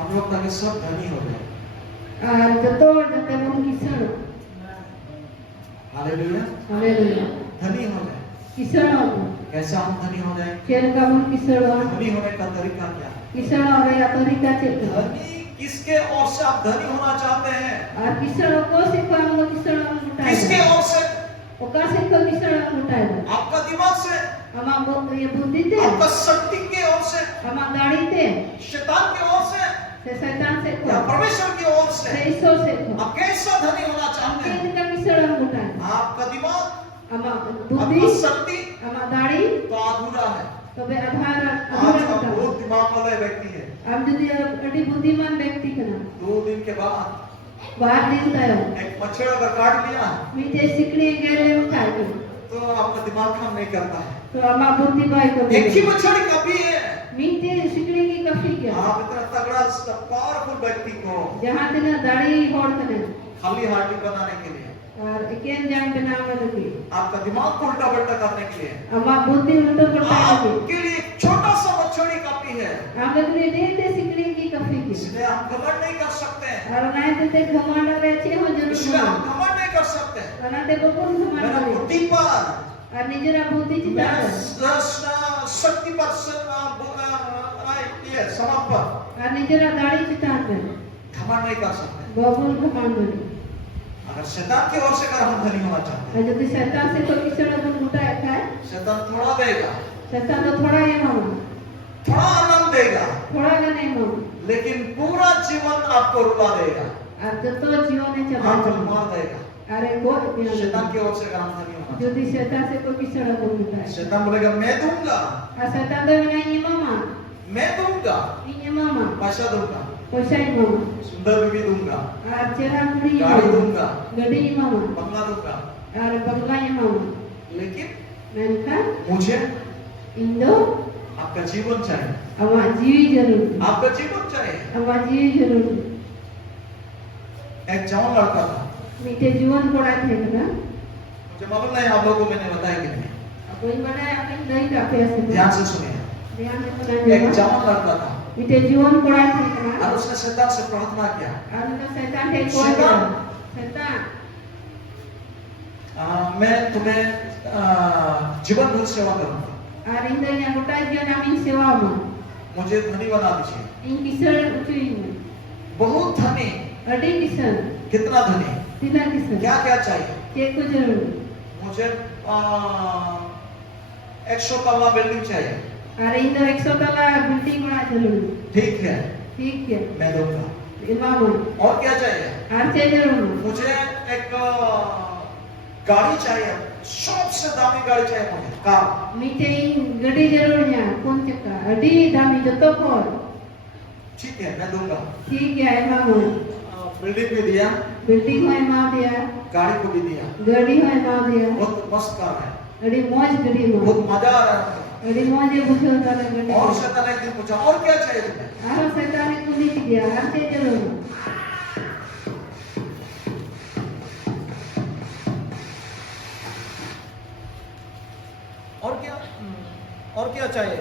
हम लोग ताकि सब धनी हो जाए। Hallelujah, hallelujah. धनी हो जाए। किसण कैसा हम धनी हो जाए? धनी होने का तरीका क्या? धनी किसके ओर से आप धनी होना चाहते हैं? किसके ओर से? आपका दिमाग से, आपका शक्ति के ओर से, शैतान के ओर से या परमेश्वर की ओर से? आप कैसा धनी होना चाहते हैं? आपका दिमाग, आपकी शक्ति तो अधूरा है। आज आप बहुत दिमाग वाला व्यक्ति है, 2 दिन के बाद एक मच्छर अगर काट लिया तो आपका दिमाग काम नहीं करता है। एक ही मच्छर काफी है। आप इतना तगड़ा पावरफुल व्यक्ति को खाली हार्टी बनाने के लिए, आपका दिमाग को उल्टा पलटा करने के लिए आपके लिए एक छोटा सा मच्छर काफी है। इसलिए हम घमंड नहीं कर सकते हैं। इसलिए हम घमंड नहीं कर सकते। मेरा बुद्धि पर, मेरा शक्ति पर समर्पण घमंड नहीं कर सकते। अगर शैतान की ओर से अगर हम धनी होना चाहते हैं, शैतान थोड़ा देगा, थोड़ा आनंद देगा, लेकिन पूरा जीवन आपको रुला देगा, आपको मार देगा। शैतान की ओर से अगर हम धनी होना चाहते हैं, शैतान बोलेगा मैं दूंगा, मैं दूंगा, पैसा दूंगा, सुंदर बीवी दूंगा, गाड़ी दूंगा, बंगला दूंगा, लेकिन मुझे आपका जीवन चाहिए, आपका जीवन चाहिए। एक जवान लड़का था, मुझे मालूम नहीं आप लोगों को मैंने बताया कि नहीं, ध्यान से सुनिए। एक जवान लड़का था और उसने शैतान से प्रार्थना किया, मैं तुम्हें जीवन भर सेवा करूंगा, मुझे धनी बना दीजिए। बहुत धनी, कितना धनी, क्या क्या चाहिए? मुझे 100 तल्ला बिल्डिंग चाहिए। ठीक है, मैं दूंगा। और क्या चाहिए? मुझे एक गाड़ी चाहिए, सबसे दामी गाड़ी चाहिए मुझे, कार। ठीक है, मैं दूंगा। बिल्डिंग भी दिया, गाड़ी को भी दिया, बहुत मस्त कार है, बहुत मजा आ रहा है। और शैतान एक दिन पूछा और क्या चाहिए तुम्हें? और क्या चाहिए?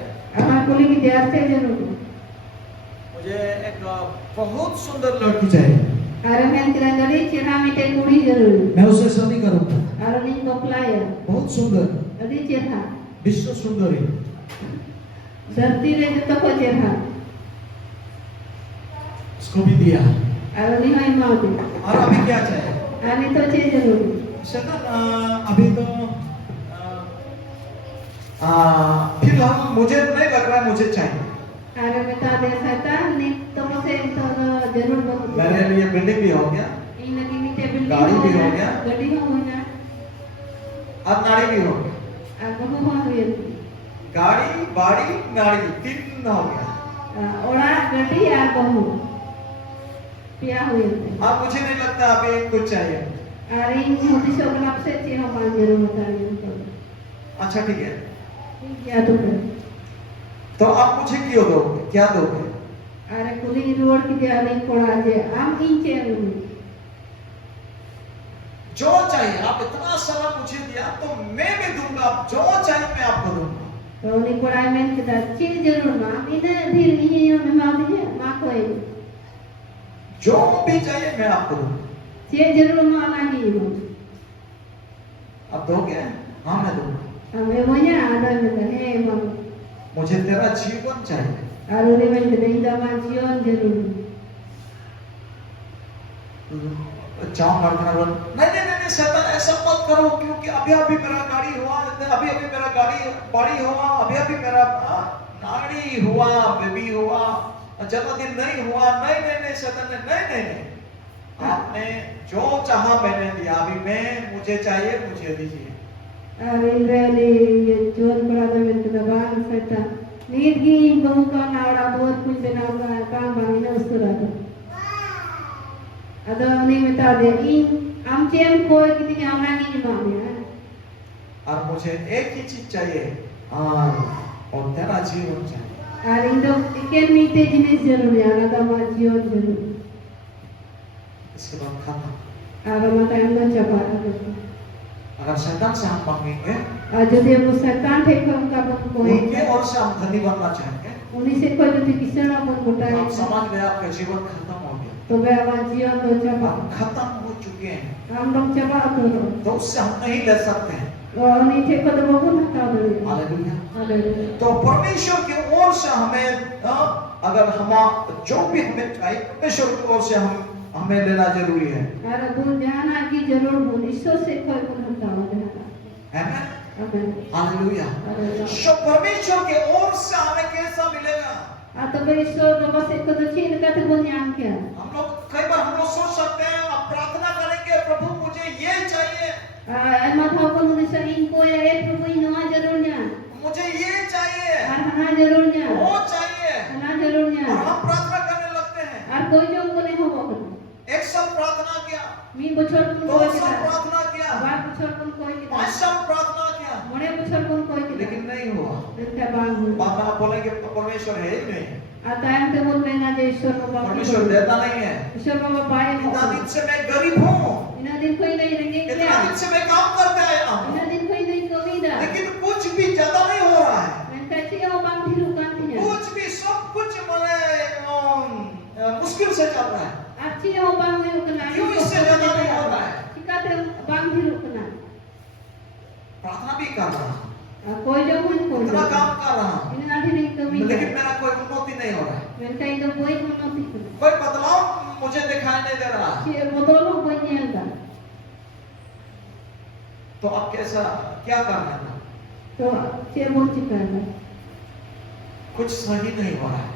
मुझे एक बहुत सुंदर लड़की चाहिए, मैं उससे शादी करूंगा, बहुत सुंदर, विश्व सुंदरी। उसको भी दिया। और अभी क्या चाहिए? शैतान अभी तो फिलहाल मुझे नहीं लग रहा है, मुझे चाहिए। मेरे लिए बिल्डिंग भी हो गया, गाड़ी भी हो गया, और नाड़ी भी हो गया। गाड़ी, बाड़ी, नाड़ी 3 हो गया। अब मुझे नहीं लगता अभी कुछ चाहिए। अच्छा ठीक है, तो आप मुझे क्यों दोगे, क्या दोगे? जो चाहिए आप इतना सारा मुझे दिया तो मैं भी दूंगा, जो चाहिए मैं आपको दूंगा। जो भी चाहिए मैं आपको दूंगा। Cie jero malagi mo. आप दोगे? हाँ मैं दूंगा। Ame monya ada meta he mam. मुझे तेरा जीवन चाहिए। Aru ne men de inda man jion jero. जाओ प्रार्थना करो। नहीं शैतान ऐसा मत करो क्योंकि अभी मेरा गाड़ी हुआ, अभी मेरा गाड़ी बाड़ी हुआ, अभी मेरा नाड़ी हुआ, बेबी हुआ, जन्मदिन नहीं हुआ। नहीं शैतान ने नहीं आपने जो चाहा मैंने दिया, अभी मैं मुझे चाहिए मुझे दीजिए। Indra jual berada mentu bang setan. Nidgi bangka naura buat pun benaga kang bangina usturada. Ada ni minta deh in amcem koi कितनी आमना नहीं मांगे। और मुझे एक ही चीज चाहिए और तेरा जीवन चाहिए। और इन लोग इकेन मीते जिन्हें जरूर यार आता मार जीवन जरूर। इसके बाद खत्म। और मत आइंदा चपारा। अगर शैतान से हम मांगेंगे, जो देव वो शैतान थे को उनका बन कोई। उनके और से हम धनी बनना चाहेंगे। उन्हीं से कोई जो किसी ना बन बोटा है। आप समझ गए आपका जीवन खत्म हो गया। तो वह हमारा जीवन तो चपा। खत्म हो चुके हैं। हम लोग चपा तो उससे हम नहीं ले सकते हैं। उन्हीं थे को तो बहुत हटा दो। हालेलुया। तो परमेश्वर की ओर से हमें अगर हम जो भी हमें चाहिए परमेश्वर की ओर से हमें लेना जरूरी है। अरे बुन जाना की जरूर बुन ईश्वर से कोई बुन हटा देना। आमेन। हालेलुया। सो परमेश्वर के ओर से हमें कैसा मिलेगा? तो ईश्वर बाबा से को तो चीन का तो बुन जान क्या? हम लोग कई बार हम लोग सोच सकते हैं, आप प्रार्थना करेंगे प्रभु मुझे ये चाहिए। माथा को मुझे सही को ये प्रभु इनवा जरूर जान। मुझे ये चाहिए। हना जरूर जान। वो चाहिए। हना जरूर जान। और हम प्रार्थना करने लगते हैं। और कोई जो को नहीं हो वो। एक सब प्रार्थना किया। मी बछर को दो सब प्रार्थना किया। बार बछर को कोई नहीं। पांच सब प्रार्थना किया। मने बछर को कोई नहीं। लेकिन नहीं हुआ। इनका बांग। बात आप बोलेंगे परमेश्वर है ही नहीं। टाइम पे बोल लेना जो ईश्वर बाबा। परमेश्वर देता नहीं है। ईश्वर बाबा पाए नहीं। इतना दिन से मैं गरीब हूँ। इतना दिन कोई नहीं रहेंगे क्या? इतना दिन से मैं काम करते आया हूँ। इतना दिन कोई नहीं कमी दा। लेकिन कुछ भी ज्यादा नहीं हो रहा है। मैं कैसे हो बांग भी रुकान थी ना। कुछ भी सब कुछ मैंने मुश्किल से चल रहा है। अच्छी हो बांग में रुकना। क्यों इससे ज्यादा नहीं हो रहा है? शिकायत बांग भी रुकना। प्रार्थना भी कर रहा हूँ। कोई जो कोई इतना काम कर रहा हूँ। इतना दिन कमी। लेकिन मेरा कोई उन्नति नहीं हो रहा है। मैं कहीं तो कोई उन्नति नहीं। कोई बदलाव मुझे दिखाई नहीं दे रहा। ये बदलाव कोई नहीं आता। तो अब कैसा क्या करना है? तो ये बहुत चिकाना। कुछ सही नहीं हो रहा है।